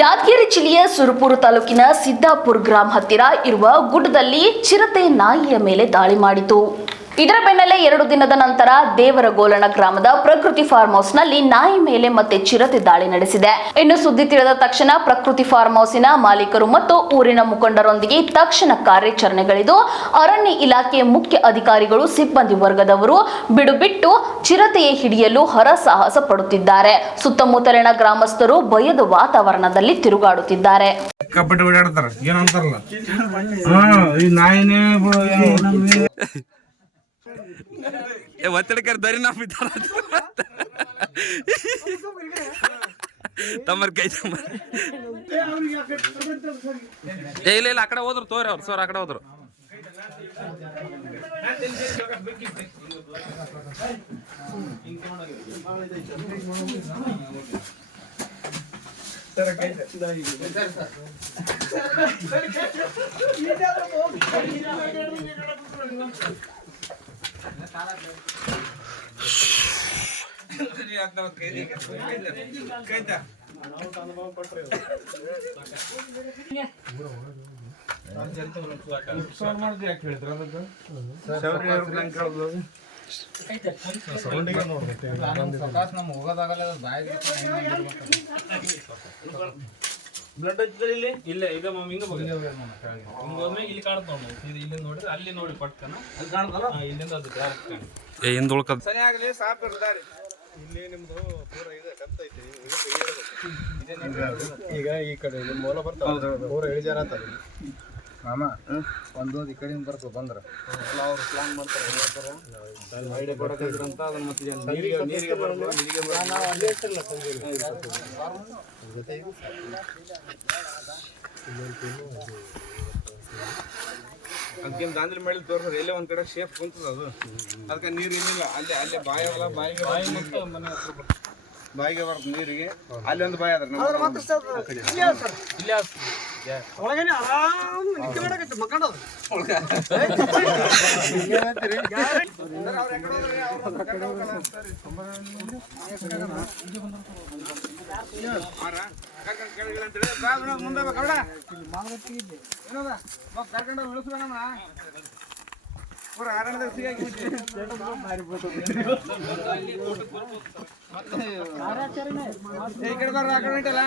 ಯಾದಗಿರಿ ಜಿಲ್ಲೆಯ ಸುರಪುರ ತಾಲೂಕಿನ ಸಿದ್ದಾಪುರ ಗ್ರಾಮ ಹತ್ತಿರ ಇರುವ ಗುಡ್ಡದಲ್ಲಿ ಚಿರತೆ ನಾಯಿಯ ಮೇಲೆ ದಾಳಿ ಮಾಡಿತು. ಇದರ ಬೆನ್ನಲ್ಲೇ 2 ದಿನದ ನಂತರ ದೇವರಗೋಲಣ ಗ್ರಾಮದ ಪ್ರಕೃತಿ ಫಾರ್ಮ್ ಹೌಸ್ನಲ್ಲಿ ನಾಯಿ ಮೇಲೆ ಮತ್ತೆ ಚಿರತೆ ದಾಳಿ ನಡೆಸಿದೆ. ಇನ್ನು ಸುದ್ದಿ ತಿಳಿದ ತಕ್ಷಣ ಪ್ರಕೃತಿ ಫಾರ್ಮ್ ಹೌಸಿನ ಮಾಲೀಕರು ಮತ್ತು ಊರಿನ ಮುಖಂಡರೊಂದಿಗೆ ತಕ್ಷಣ ಕಾರ್ಯಾಚರಣೆಗಳಿದು ಅರಣ್ಯ ಇಲಾಖೆಯ ಮುಖ್ಯ ಅಧಿಕಾರಿಗಳು, ಸಿಬ್ಬಂದಿ ವರ್ಗದವರು ಬಿಡುಬಿಟ್ಟು ಚಿರತೆಯ ಹಿಡಿಯಲು ಹರಸಾಹಸ ಪಡುತ್ತಿದ್ದಾರೆ. ಸುತ್ತಮುತ್ತಲಿನ ಗ್ರಾಮಸ್ಥರು ಭಯದ ವಾತಾವರಣದಲ್ಲಿ ತಿರುಗಾಡುತ್ತಿದ್ದಾರೆ. ಒತ್ತಡಕ್ಕೆ ದರಿ ನಾವು ತಮ್ಮರ್ ಕೈ ಇಲ್ಲ ಆ ಕಡೆ ಹೋದ್ರು ತೋರಿ ಅವ್ರು ಸೋರ್ ಆ ಕಡೆ ಹೋದ್ರು. ಬ್ಲಡ್ ಇಲ್ಲಿ ಇಲ್ಲ ಈಗ ಹಿಂಗ ಹೋದ್ಮೇಲೆ ಇಲ್ಲಿ ಕಾಣುತ್ತ ಇಲ್ಲಿ ನೋಡ್ರಿ ಅಲ್ಲಿ ನೋಡಿ ಪಟ್ಕನ ಅಲ್ಲಿ ಕಾಣುತ್ತಲ್ಲ ಇಲ್ಲಿಂದ ಅದು ಡೈರೆಕ್ಟ್ ಸರಿ ಆಗಲಿ ಸಾಪ್ ಇರ್ತಾರೆ. ಇಲ್ಲಿ ನಿಮ್ದು ಪೂರ ಇದೆ ಕತ್ತ ಐತಿ. ಈಗ ಈ ಕಡೆ ಮೂಲ ಬರ್ತಾವ ಪೂರ ಇಳಿಜಾರ ಅಂತಾರೆ ಮಾಮ. ಒಂದು ಈ ಕಡೆಯಿಂದ ಬರ್ತಾವ ಬಂದ್ರ ಅವ್ರು ಪ್ಲಾನ್ ಮಾಡ್ತಾರೆ ಐಡಿಯಾ ಕೊಡೋದಂತ ಅದನ್ನ ಮತ್ತೆ ನೀರಿಗೆ ಅದಕ್ಕೇನು ದಾಂಧಲಿ ಮಾಡಿ ತೋರ್ಸೋದು ಎಲ್ಲೇ ಒಂದ್ ಕಡೆ ಶೇಪ್ ಕುಂತದ ಅದು. ಅದಕ್ಕೆ ನೀರು ಏನಿಲ್ಲ ಅಲ್ಲಿ ಅಲ್ಲೇ ಬಾಯಲ್ಲ ಬಾಯಿಗೆ ಮನೆ ಹತ್ರ ಬರ್ತದೆ ಬಾಯಿಗೆ ಬರ್ತದೆ ನೀರಿಗೆ. ಅಲ್ಲಿ ಒಂದು ಬಾಯಿ ಅದ್ರ ಮುಂದೆ ಕರ್ಕೊಂಡು ಉಳಿಸ್ಬೇಕಮ್ಮ ಪೂರ ಆರಣದಾಗ ಸಿಗಾಕಿ ಈ ಕಡೆ ಬರ್ರ ಆ ಕಡೆ ಉಂಟಲ್ಲ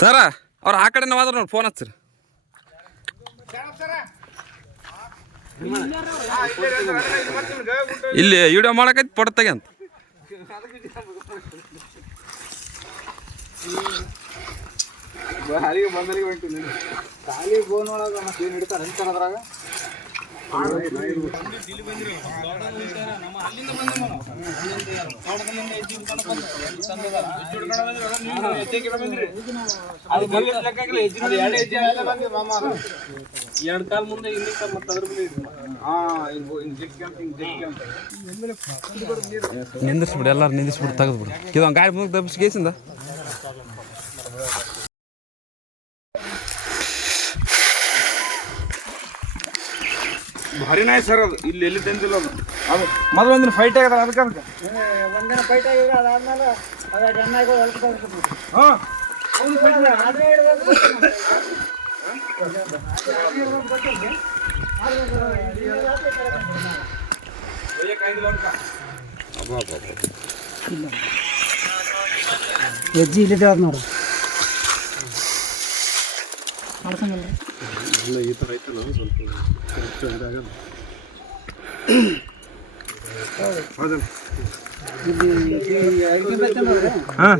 ಸರ ಅವ್ರು ಆ ಕಡೆ ಹೋದ್ರ ನೋಡಿ ಫೋನ್ ಹಚ್ಚಿರಿ. ಇಲ್ಲಿ ವಿಡಿಯೋ ಮಾಡಕೈತಿ ಫೋಟೋ ತೆಗಿಯಂತ. ಅಲ್ಲಿಗೆ ಬಂದಲ್ಲಿಗೆ ಹೊಂಟೀನಿ ಖಾಲಿ ಫೋನ್ ಒಳಗೆ ಮತ್ತೆ ಏನು ಹಿಡಿತಾರೆ ಅಂತಾರೆ ಅದ್ರಾಗ. ಎರಡು ಕಾಲ್ ಮುಂದೆ ಇಲ್ಲಿ ಮತ್ತೆ ಅದ್ರ ಮೇಲೆ ನಿಂದಿಸ್ಬಿಡಿ, ಎಲ್ಲಾರು ನಿಂದಿಸ್ಬಿಟ್ಟು ತೆಗೆದ್ಬಿಡು. ಇದು ಗಾಡಿ ಮುಂದೆ ದಬ್ಬಿಸಿ ಕೇಸಿಂದ ಭಾರಿ ನಾಯಿ ಸರ್ ಅದು. ಇಲ್ಲಿ ಎಲ್ಲಿ ತಂದಿಲ್ಲ ಅದು. ಅದು ಮೊದಲು ಒಂದಿನ ಫೈಟ್ ಆಗದ ಅದಕ್ಕೆ ಒಂದಿನ ಫೈಟ್ ಆಗಿದ್ರೆ ಅದಾದ್ಮೇಲೆ ಚೆನ್ನಾಗಿ ಹಾಂ ಹೆಜ್ಜೆ ಇಲ್ಲಿದೆ ನೋಡು. ಇಲ್ಲ ಈ ಥರ ಐತಲ್ಲ ಸ್ವಲ್ಪ ಇದಾಗಲ್ಲ. ಹೌದಲ್ಲ ಹಾಂ